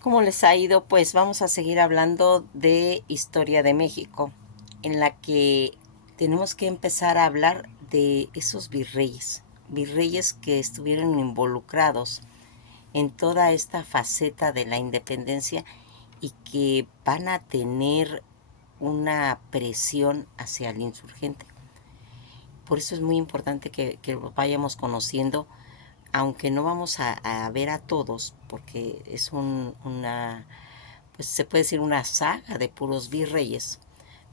¿Cómo les ha ido? Pues vamos a seguir hablando de historia de México, en la que tenemos que empezar a hablar de esos virreyes que estuvieron involucrados en toda esta faceta de la independencia y que van a tener una presión hacia el insurgente. Por eso es muy importante que lo vayamos conociendo, aunque no vamos a ver a todos, porque es pues se puede decir una saga de puros virreyes,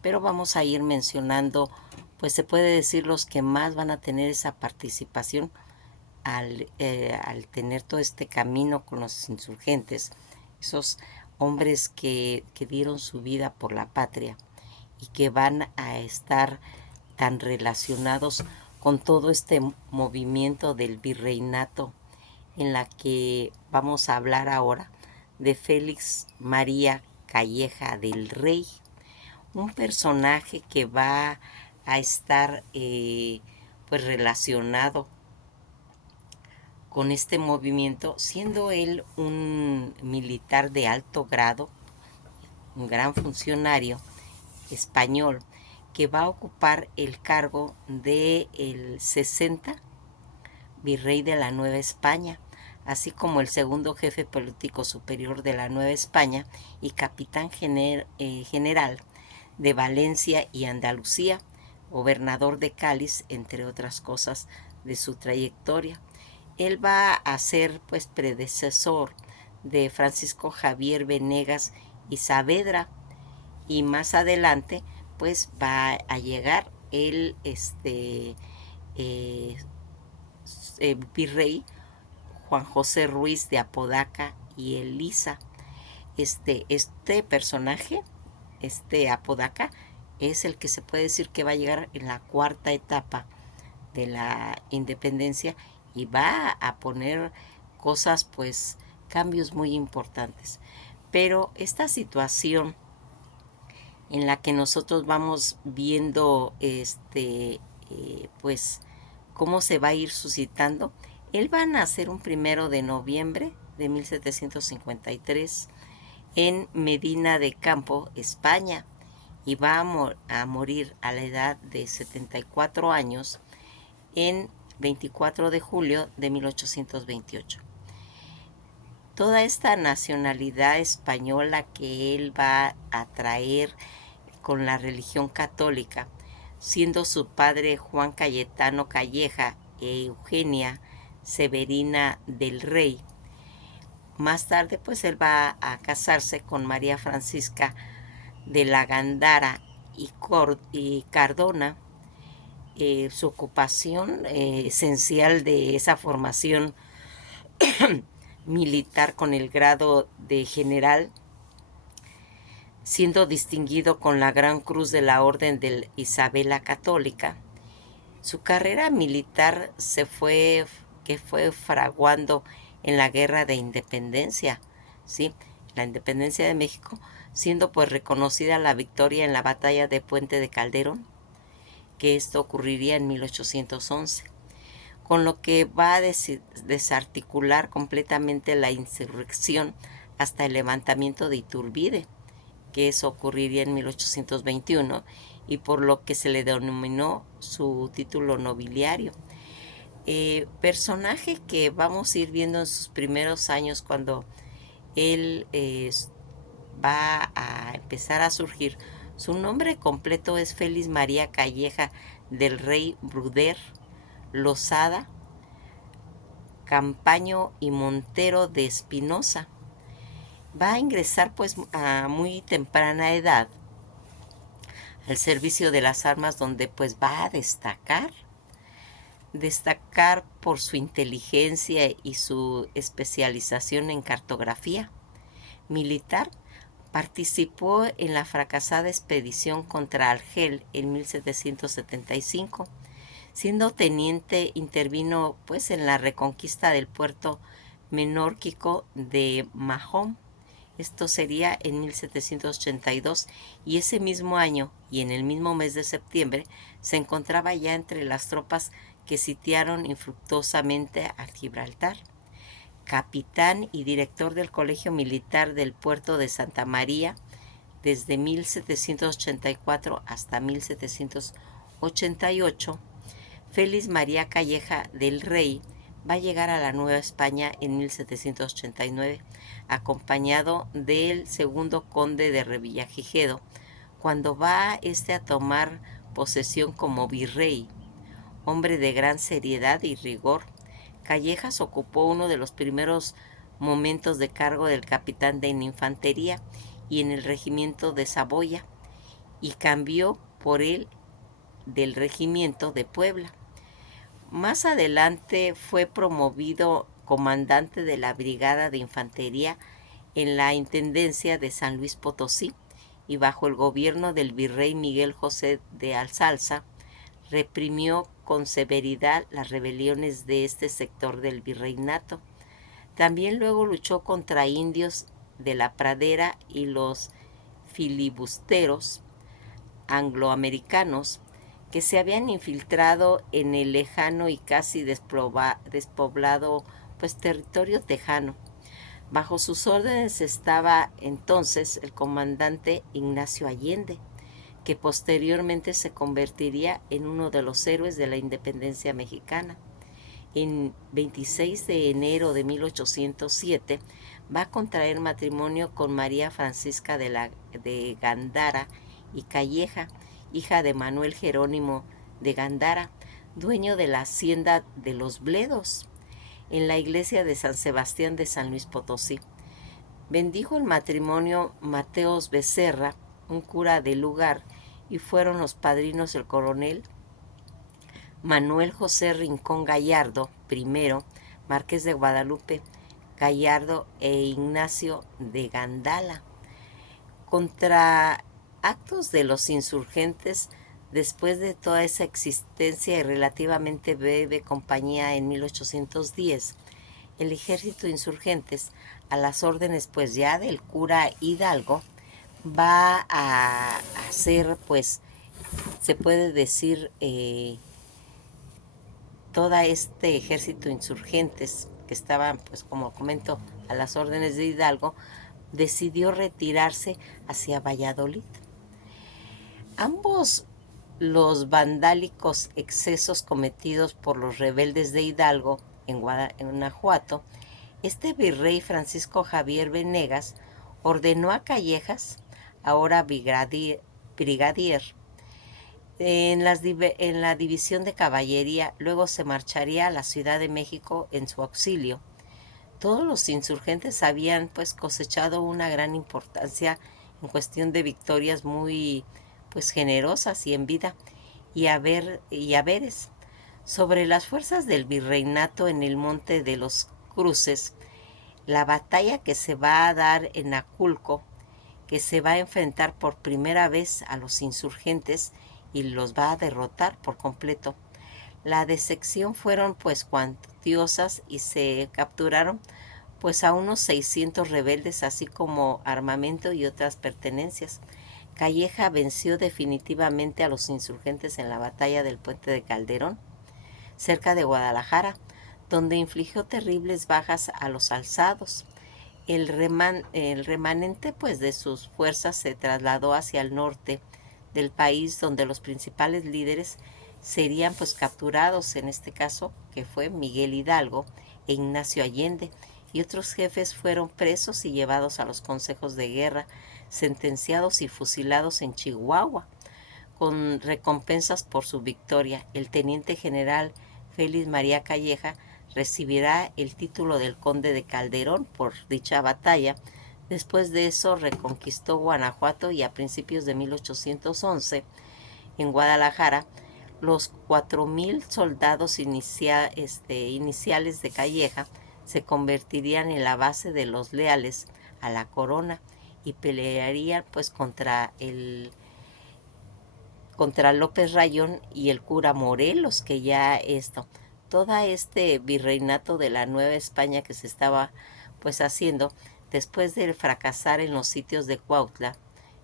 pero vamos a ir mencionando, pues se puede decir los que más van a tener esa participación al tener todo este camino con los insurgentes, esos hombres que dieron su vida por la patria y que van a estar tan relacionados con todo este movimiento del virreinato en la que vamos a hablar ahora de Félix María Calleja del Rey, un personaje que va a estar pues relacionado con este movimiento, siendo él un militar de alto grado, un gran funcionario español que va a ocupar el cargo de el 60 virrey de la Nueva España, así como el segundo jefe político superior de la Nueva España y capitán general de Valencia y Andalucía, gobernador de Cádiz, entre otras cosas de su trayectoria. Él va a ser pues predecesor de Francisco Javier Venegas y Saavedra, y más adelante pues va a llegar el eh, virrey Juan José Ruiz de Apodaca y Elisa. Este personaje, Apodaca, es el que se puede decir que va a llegar en la cuarta etapa de la independencia y va a poner cosas, pues, cambios muy importantes. Pero esta situación en la que nosotros vamos viendo pues cómo se va a ir suscitando. Él va a nacer un 1 de noviembre de 1753 en Medina de Campo, España, y va a morir a la edad de 74 años en 24 de julio de 1828. Toda esta nacionalidad española que él va a traer con la religión católica, siendo su padre Juan Cayetano Calleja e Eugenia Severina del Rey. Más tarde pues él va a casarse con María Francisca de la Gándara y Cardona. Su ocupación esencial de esa formación militar con el grado de general, siendo distinguido con la Gran Cruz de la Orden de Isabel Católica. Su carrera militar fue fraguando en la Guerra de Independencia, ¿sí? La independencia de México, siendo pues reconocida la victoria en la batalla de Puente de Calderón, que esto ocurriría en 1811, con lo que va a desarticular completamente la insurrección hasta el levantamiento de Iturbide, que eso ocurriría en 1821 y por lo que se le denominó su título nobiliario. Personaje que vamos a ir viendo en sus primeros años cuando él va a empezar a surgir. Su nombre completo es Félix María Calleja del Rey Bruder Lozada Campaño y Montero de Espinosa. Va a ingresar pues a muy temprana edad al servicio de las armas, donde pues va a destacar por su inteligencia y su especialización en cartografía militar. Participó en la fracasada expedición contra Argel en 1775. Siendo teniente, intervino pues en la reconquista del puerto menórquico de Mahón. Esto sería en 1782, y ese mismo año y en el mismo mes de septiembre se encontraba ya entre las tropas que sitiaron infructuosamente a Gibraltar. capitán y director del Colegio Militar del Puerto de Santa María desde 1784 hasta 1788, Félix María Calleja del Rey va a llegar a la Nueva España en 1789, acompañado del segundo conde de Revillagigedo, cuando va a tomar posesión como virrey. Hombre de gran seriedad y rigor, Callejas ocupó uno de los primeros momentos de cargo del capitán de infantería y en el regimiento de Saboya, y cambió por el del regimiento de Puebla. Más adelante fue promovido comandante de la brigada de infantería en la intendencia de San Luis Potosí, y bajo el gobierno del virrey Miguel José de Alsalza reprimió con severidad las rebeliones de este sector del virreinato. También luego luchó contra indios de la pradera y los filibusteros angloamericanos que se habían infiltrado en el lejano y casi despoblado territorio tejano. Bajo sus órdenes estaba entonces el comandante Ignacio Allende, que posteriormente se convertiría en uno de los héroes de la independencia mexicana. En 26 de enero de 1807 va a contraer matrimonio con María Francisca de Gándara y Calleja, hija de Manuel Jerónimo de Gándara, dueño de la hacienda de los Bledos, en la iglesia de San Sebastián de San Luis Potosí. Bendijo el matrimonio Mateos Becerra, un cura del lugar, y fueron los padrinos el coronel Manuel José Rincón Gallardo, primero, marqués de Guadalupe Gallardo, e Ignacio de Gandala. Contra actos de los insurgentes, después de toda esa existencia y relativamente breve compañía en 1810, el ejército insurgentes, a las órdenes pues ya del cura Hidalgo, va a hacer pues, se puede decir, todo este ejército insurgentes que estaban pues como comento a las órdenes de Hidalgo, decidió retirarse hacia Valladolid. Ambos los vandálicos excesos cometidos por los rebeldes de Hidalgo en Guanajuato, este virrey Francisco Javier Venegas ordenó a Callejas, ahora brigadier, en la división de caballería. Luego se marcharía a la Ciudad de México en su auxilio. Todos los insurgentes habían pues cosechado una gran importancia en cuestión de victorias muy pues generosas y en vida y haberes sobre las fuerzas del virreinato en el Monte de los Cruces. La batalla que se va a dar en Aculco, que se va a enfrentar por primera vez a los insurgentes y los va a derrotar por completo. La deserción fueron pues cuantiosas y se capturaron pues a unos 600 rebeldes, así como armamento y otras pertenencias. Calleja venció definitivamente a los insurgentes en la batalla del Puente de Calderón, cerca de Guadalajara, donde infligió terribles bajas a los alzados. El remanente pues de sus fuerzas se trasladó hacia el norte del país, donde los principales líderes serían pues capturados, en este caso que fue Miguel Hidalgo e Ignacio Allende, y otros jefes fueron presos y llevados a los consejos de guerra, sentenciados y fusilados en Chihuahua, con recompensas por su victoria. El teniente general Félix María Calleja recibirá el título del conde de Calderón por dicha batalla. Después de eso reconquistó Guanajuato, y a principios de 1811, en Guadalajara, los 4,000 soldados iniciales de Calleja se convertirían en la base de los leales a la corona y pelearían pues contra López Rayón y el cura Morelos, que ya todo este virreinato de la Nueva España que se estaba pues haciendo después de fracasar en los sitios de Cuautla,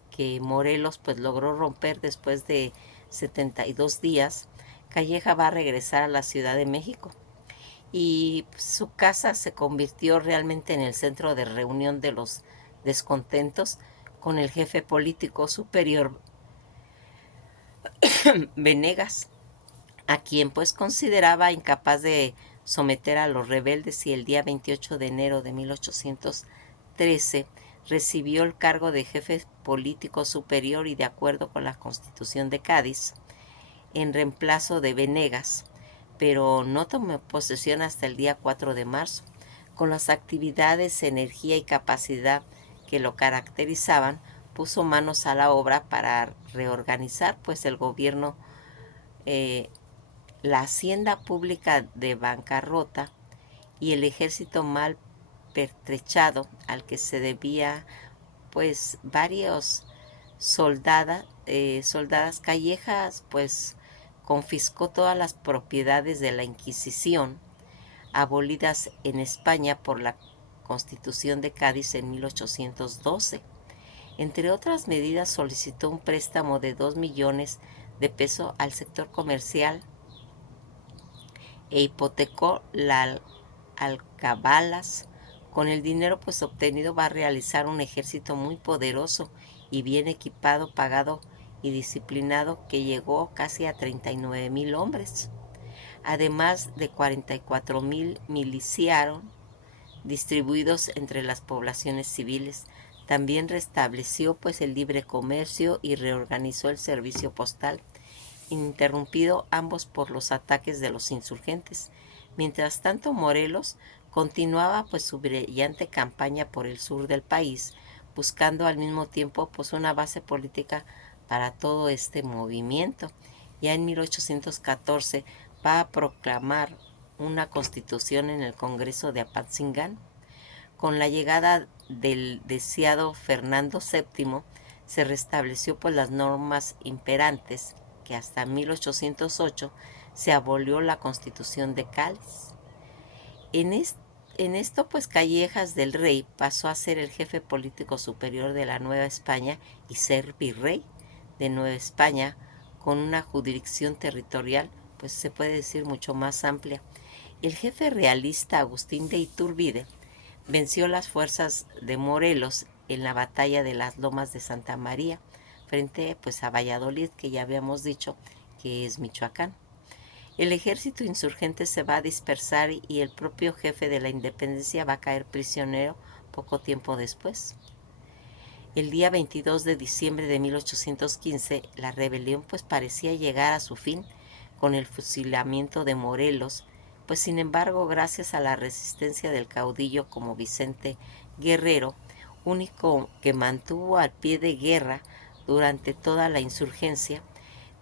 que Morelos pues logró romper después de 72 días, Calleja va a regresar a la Ciudad de México y su casa se convirtió realmente en el centro de reunión de los descontentos con el jefe político superior Venegas, a quien pues consideraba incapaz de someter a los rebeldes, y el día 28 de enero de 1813 recibió el cargo de jefe político superior y de acuerdo con la Constitución de Cádiz, en reemplazo de Venegas, pero no tomó posesión hasta el día 4 de marzo. Con las actividades, energía y capacidad que lo caracterizaban, puso manos a la obra para reorganizar pues el gobierno, la hacienda pública de bancarrota y el ejército mal pertrechado al que se debía pues varios soldadas. Callejas pues confiscó todas las propiedades de la Inquisición abolidas en España por la Constitución de Cádiz en 1812. Entre otras medidas, solicitó un préstamo de 2 millones de pesos al sector comercial e hipotecó la alcabalas. Con el dinero pues obtenido va a realizar un ejército muy poderoso y bien equipado, pagado y disciplinado, que llegó casi a 39,000 hombres, además de 44,000 milicianos distribuidos entre las poblaciones civiles. También restableció pues el libre comercio y reorganizó el servicio postal, interrumpido ambos por los ataques de los insurgentes. Mientras tanto, Morelos continuaba pues su brillante campaña por el sur del país, buscando al mismo tiempo pues una base política para todo este movimiento. Ya en 1814 va a proclamar una constitución en el Congreso de Apatzingán. Con la llegada del deseado Fernando VII se restableció pues las normas imperantes, que hasta 1808 se abolió la Constitución de Cádiz. En esto pues Callejas del Rey pasó a ser el jefe político superior de la Nueva España y ser virrey de Nueva España, con una jurisdicción territorial pues se puede decir mucho más amplia. El jefe realista Agustín de Iturbide venció las fuerzas de Morelos en la batalla de las Lomas de Santa María, frente pues a Valladolid, que ya habíamos dicho que es Michoacán. El ejército insurgente se va a dispersar y el propio jefe de la independencia va a caer prisionero poco tiempo después. El día 22 de diciembre de 1815, la rebelión pues parecía llegar a su fin con el fusilamiento de Morelos, pues sin embargo, gracias a la resistencia del caudillo como Vicente Guerrero, único que mantuvo al pie de guerra durante toda la insurgencia,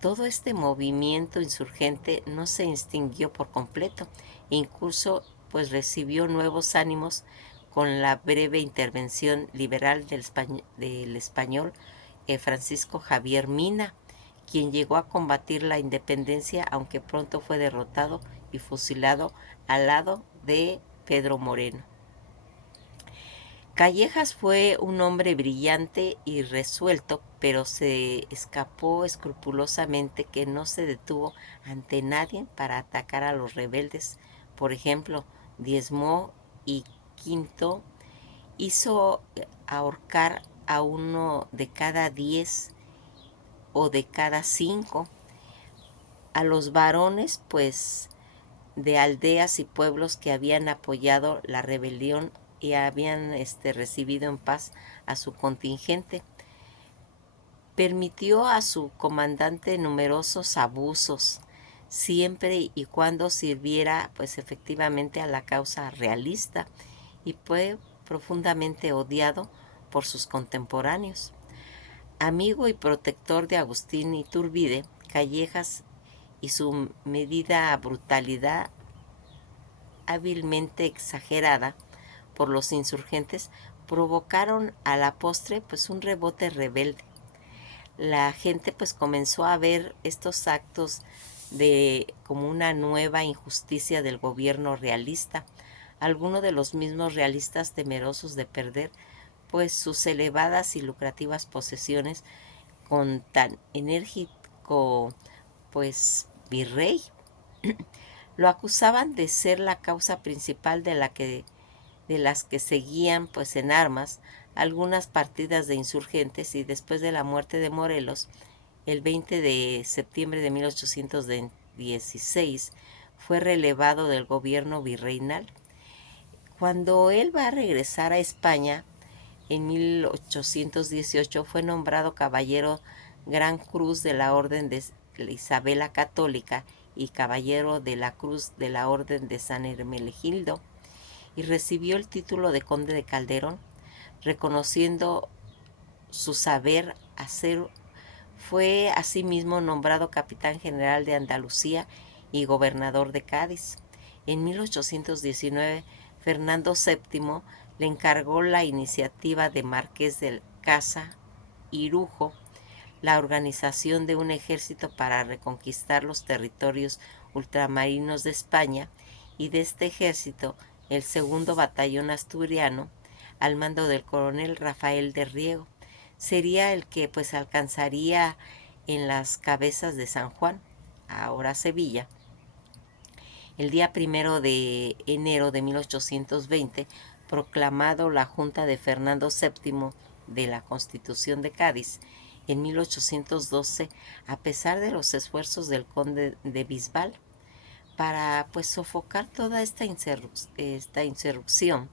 todo este movimiento insurgente no se extinguió por completo, incluso pues recibió nuevos ánimos con la breve intervención liberal del español Francisco Javier Mina, quien llegó a combatir la independencia, aunque pronto fue derrotado y fusilado al lado de Pedro Moreno. Callejas fue un hombre brillante y resuelto, pero se escapó escrupulosamente, que no se detuvo ante nadie para atacar a los rebeldes. Por ejemplo, diezmó y quinto hizo ahorcar a 1 de cada 10 o de cada 5 a los varones pues de aldeas y pueblos que habían apoyado la rebelión y habían recibido en paz a su contingente. Permitió a su comandante numerosos abusos, siempre y cuando sirviera pues efectivamente a la causa realista, y fue profundamente odiado por sus contemporáneos. Amigo y protector de Agustín Iturbide, Callejas y su medida brutalidad hábilmente exagerada por los insurgentes provocaron a la postre pues un rebote rebelde. La gente pues comenzó a ver estos actos como una nueva injusticia del gobierno realista. Algunos de los mismos realistas, temerosos de perder pues sus elevadas y lucrativas posesiones con tan enérgico pues virrey, Lo acusaban de ser la causa principal de las que seguían pues en armas algunas partidas de insurgentes, y después de la muerte de Morelos, el 20 de septiembre de 1816, fue relevado del gobierno virreinal. Cuando él va a regresar a España, en 1818 fue nombrado caballero Gran Cruz de la Orden de Isabela Católica y caballero de la Cruz de la Orden de San Hermenegildo, y recibió el título de conde de Calderón, reconociendo su saber hacer. Fue asimismo nombrado capitán general de Andalucía y gobernador de Cádiz. En 1819, Fernando VII le encargó la iniciativa de Marqués del Casa Irujo, la organización de un ejército para reconquistar los territorios ultramarinos de España, y de este ejército el segundo batallón asturiano, al mando del coronel Rafael de Riego, sería el que pues alcanzaría en las Cabezas de San Juan, ahora Sevilla, el día 1 de enero de 1820, proclamado la Junta de Fernando VII de la Constitución de Cádiz. En 1812, a pesar de los esfuerzos del conde de Bisbal para pues sofocar toda esta insurrección,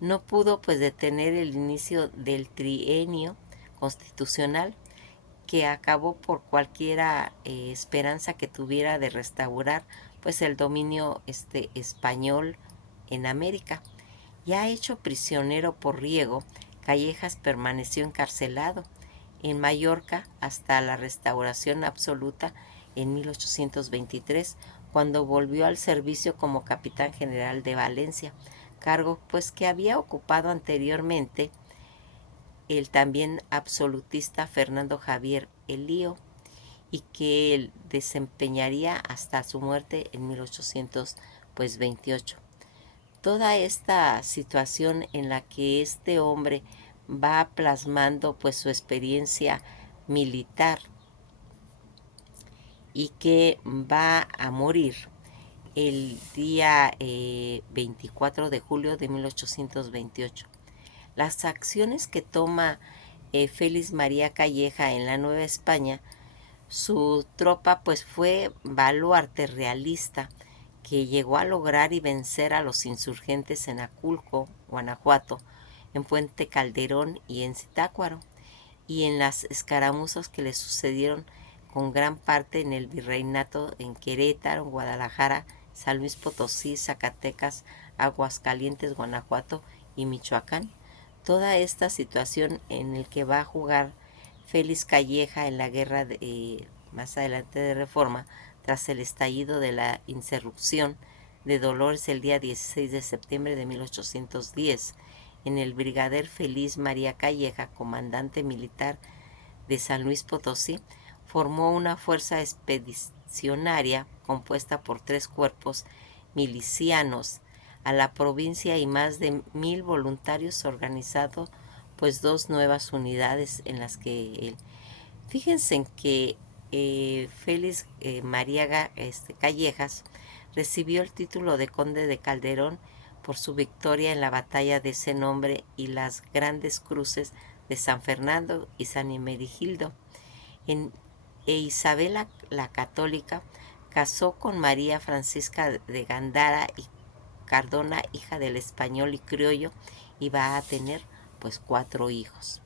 no pudo pues detener el inicio del trienio constitucional, que acabó por cualquiera esperanza que tuviera de restaurar pues el dominio español en América. Ya hecho prisionero por Riego, Callejas permaneció encarcelado en Mallorca hasta la restauración absoluta en 1823, cuando volvió al servicio como capitán general de Valencia, cargo pues que había ocupado anteriormente el también absolutista Fernando Javier Elío, y que él desempeñaría hasta su muerte en 1828. Toda esta situación en la que este hombre va plasmando pues su experiencia militar, y que va a morir el día 24 de julio de 1828. Las acciones que toma Félix María Calleja en la Nueva España, su tropa pues fue baluarte realista, que llegó a lograr y vencer a los insurgentes en Aculco, Guanajuato, en Puente Calderón y en Zitácuaro, y en las escaramuzas que le sucedieron con gran parte en el virreinato en Querétaro, Guadalajara, San Luis Potosí, Zacatecas, Aguascalientes, Guanajuato y Michoacán. Toda esta situación en el que va a jugar Félix Calleja en la guerra más adelante de Reforma, tras el estallido de la insurrección de Dolores el día 16 de septiembre de 1810, en el brigadier Félix María Calleja, comandante militar de San Luis Potosí, formó una fuerza expedicionaria compuesta por 3 cuerpos milicianos a la provincia y más de 1000 voluntarios, organizado pues 2 nuevas unidades en las que fíjense en que Félix María Callejas recibió el título de conde de Calderón por su victoria en la batalla de ese nombre y las grandes cruces de San Fernando y San Hermenegildo. Isabel la Católica casó con María Francisca de Gándara y Cardona, hija del español y criollo, y va a tener pues 4 hijos.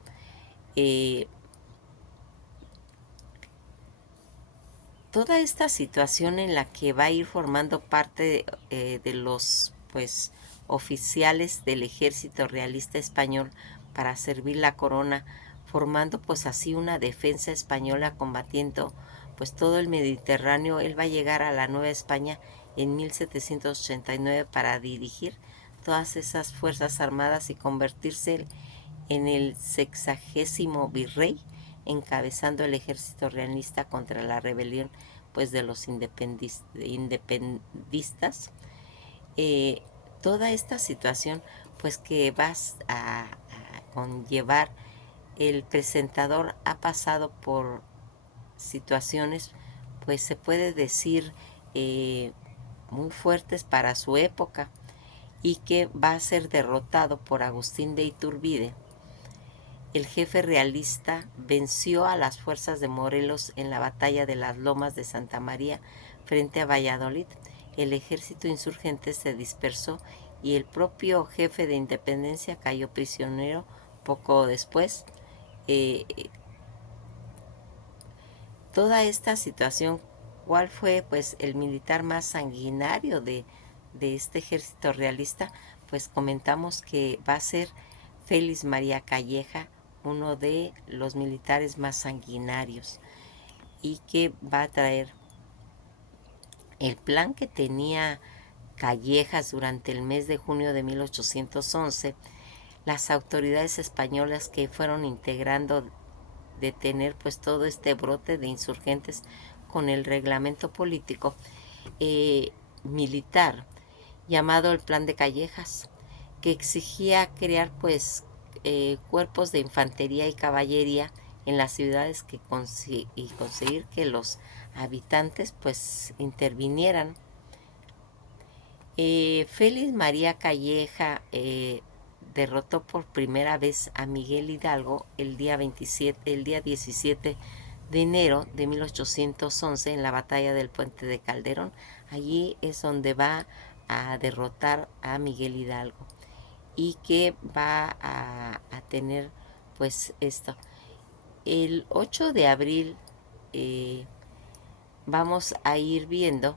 Toda esta situación en la que va a ir formando parte de los pues oficiales del ejército realista español para servir la corona, formando pues así una defensa española combatiendo pues todo el Mediterráneo. Él va a llegar a la Nueva España en 1789 para dirigir todas esas fuerzas armadas y convertirse en el 60º virrey, encabezando el ejército realista contra la rebelión pues de los independistas. Toda esta situación pues que vas a conllevar, el presentador ha pasado por situaciones pues se puede decir muy fuertes para su época y que va a ser derrotado por Agustín de Iturbide. El jefe realista venció a las fuerzas de Morelos en la batalla de las Lomas de Santa María frente a Valladolid. El ejército insurgente se dispersó y el propio jefe de Independencia cayó prisionero poco después. Toda esta situación, ¿cuál fue pues el militar más sanguinario de este ejército realista? Pues comentamos que va a ser Félix María Calleja, uno de los militares más sanguinarios, y que va a traer el plan que tenía Callejas durante el mes de junio de 1811. Las autoridades españolas que fueron integrando detener pues todo este brote de insurgentes con el reglamento político militar llamado el Plan de Callejas, que exigía crear pues cuerpos de infantería y caballería en las ciudades y conseguir que los habitantes pues intervinieran. Félix María Calleja derrotó por primera vez a Miguel Hidalgo el día 17 de enero de 1811 en la batalla del Puente de Calderón. Allí es donde va a derrotar a Miguel Hidalgo y que va a tener pues esto. El 8 de abril vamos a ir viendo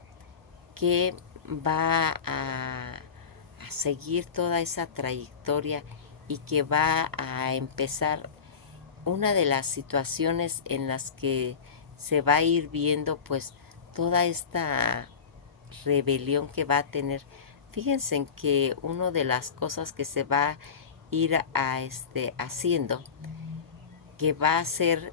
que va a seguir toda esa trayectoria y que va a empezar una de las situaciones en las que se va a ir viendo pues toda esta rebelión que va a tener. Fíjense en que una de las cosas que se va a ir haciendo, que va a ser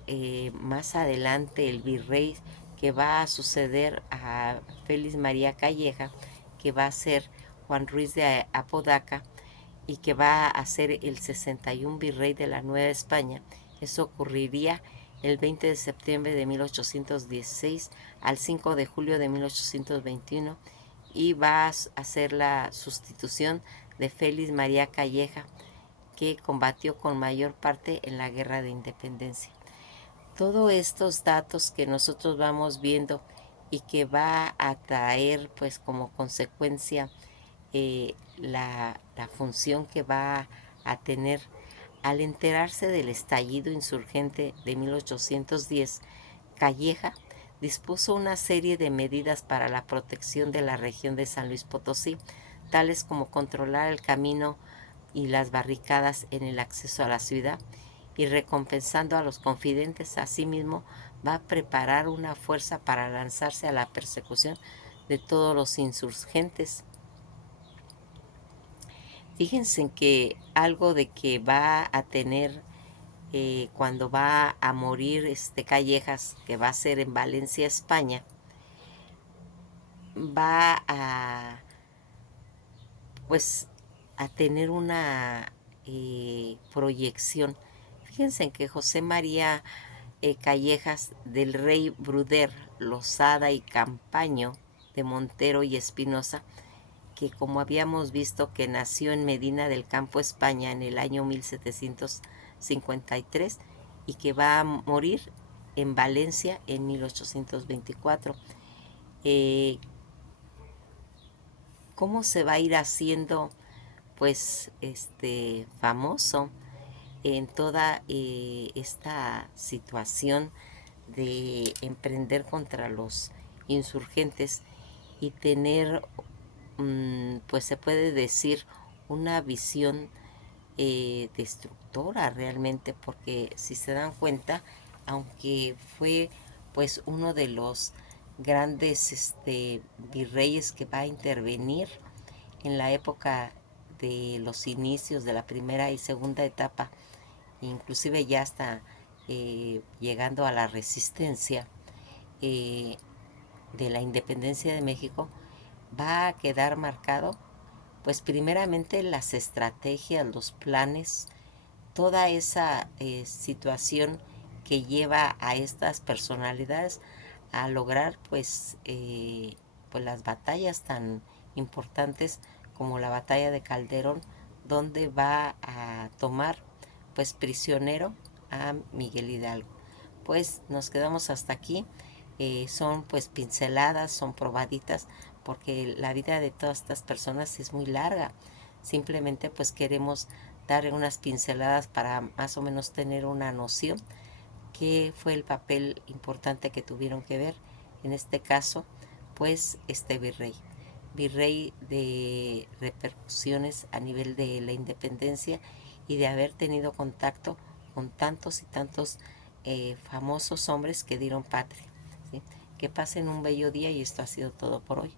más adelante el virrey que va a suceder a Félix María Calleja, que va a ser Juan Ruiz de Apodaca y que va a ser el 61 virrey de la Nueva España. Eso ocurriría el 20 de septiembre de 1816 al 5 de julio de 1821 y va a hacer la sustitución de Félix María Calleja, que combatió con mayor parte en la Guerra de Independencia. Todos estos datos que nosotros vamos viendo y que va a traer pues como consecuencia la función que va a tener al enterarse del estallido insurgente de 1810, Calleja dispuso una serie de medidas para la protección de la región de San Luis Potosí, tales como controlar el camino y las barricadas en el acceso a la ciudad, y recompensando a los confidentes. Asimismo, va a preparar una fuerza para lanzarse a la persecución de todos los insurgentes. Fíjense en que algo de que va a tener cuando va a morir Callejas, que va a ser en Valencia, España, va pues a tener una proyección. Fíjense en que José María Callejas, del rey Bruder, Losada y Campaño, de Montero y Espinosa, que como habíamos visto que nació en Medina del Campo, España, en el año 1753 y que va a morir en Valencia en 1824. ¿Cómo se va a ir haciendo pues famoso en toda esta situación de emprender contra los insurgentes y tener pues se puede decir una visión destructora realmente, porque si se dan cuenta, aunque fue pues uno de los grandes virreyes que va a intervenir en la época de los inicios de la primera y segunda etapa, inclusive ya hasta llegando a la resistencia de la independencia de México, va a quedar marcado pues primeramente las estrategias, los planes, toda esa situación que lleva a estas personalidades a lograr pues pues las batallas tan importantes como la batalla de Calderón, donde va a tomar pues prisionero a Miguel Hidalgo. Pues nos quedamos hasta aquí. Son pues pinceladas, son probaditas, porque la vida de todas estas personas es muy larga. Simplemente pues queremos dar unas pinceladas para más o menos tener una noción qué fue el papel importante que tuvieron que ver. En este caso, pues este virrey de repercusiones a nivel de la independencia y de haber tenido contacto con tantos y tantos famosos hombres que dieron patria, ¿sí? Que pasen un bello día y esto ha sido todo por hoy.